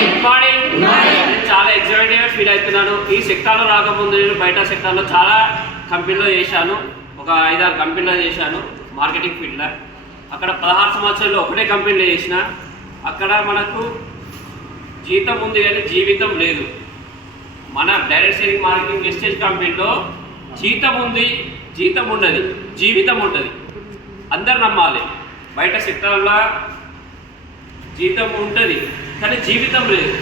నేను చాలా ఎక్సైటెడ్గా ఫీల్ అవుతున్నాను. ఈ సెక్టార్లో రాకముందు నేను బయట సెక్టార్లో చాలా కంపెనీలో చేశాను. ఒక 5-6 కంపెనీలో చేశాను మార్కెటింగ్ ఫీల్డ్లో. అక్కడ 16 సంవత్సరాలు ఒకటే కంపెనీలో చేసిన. అక్కడ మనకు జీతం ఉంది కానీ జీవితం లేదు. మన డైరెక్ట్ సేలింగ్ మార్కెటింగ్ వెస్టేజ్ కంపెనీలో జీతం ఉంది, జీతం ఉండదు, జీవితం ఉంటుంది. అందరు నమ్మాలి. బయట సెక్టార్లో జీతం ఉంటుంది కానీ జీవితం లేదు.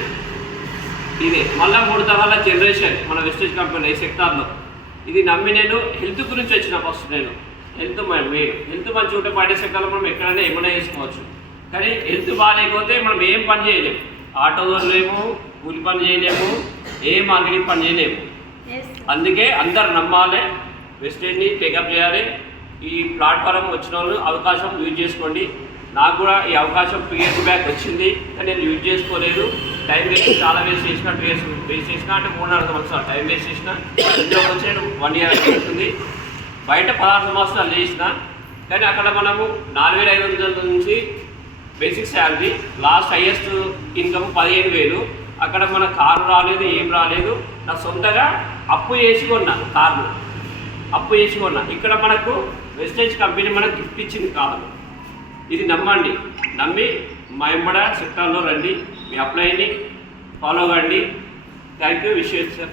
ఇదే మళ్ళీ 3 తరాల జనరేషన్ మన వెస్టేజ్ కంపెనీలో ఈ సెక్టార్లో. ఇది నమ్మి నేను హెల్త్ గురించి వచ్చిన. ఫస్ట్ నేను హెల్త్ మంచిగా ఉంటే బయట సెక్టార్లో మనం ఎక్కడైనా ఏమైనా చేసుకోవచ్చు. కానీ హెల్త్ బాగాలేకపోతే మనం ఏం పని చేయలేము. ఆటో తోలలేము, కూలి పని చేయలేము, ఏ మార్కెటింగ్ పని చేయలేము. అందుకే అందరు నమ్మాలి, వెస్టేజ్ని టేకప్ చేయాలి. ఈ ప్లాట్ఫారం వచ్చిన వాళ్ళు అవకాశం యూజ్ చేసుకోండి. నాకు కూడా ఈ అవకాశం 2 years బ్యాక్ వచ్చింది కానీ నేను యూజ్ చేసుకోలేదు. టైం వేస్ట్, చాలా వేస్ట్ చేసిన. 2 years వేస్ట్ చేసిన అంటే 3-4 సంవత్సరాలు టైం వేస్ట్ చేసిన. ఇంట్లోకి వచ్చి నేను 1 year అవుతుంది. బయట 16 సంవత్సరాలు చేసిన. కానీ అక్కడ మనము 4,500 నుంచి basic salary, last highest income 15,000. అక్కడ మన కారు రాలేదు, ఏం రాలేదు. నా సొంతగా అప్పు చేసి కొన్నా, కార్లు అప్పు చేసి కొన్నా. ఇక్కడ మనకు వెస్టేజ్ కంపెనీ మనకు గిఫ్ట్ ఇచ్చింది కాదు. ఇది నమ్మండి. నమ్మి మా ఎంబడ సెక్టార్లో రండి. మీ అప్లైని ఫాలో కండి. Thank you. విశ్వేశ్వర్.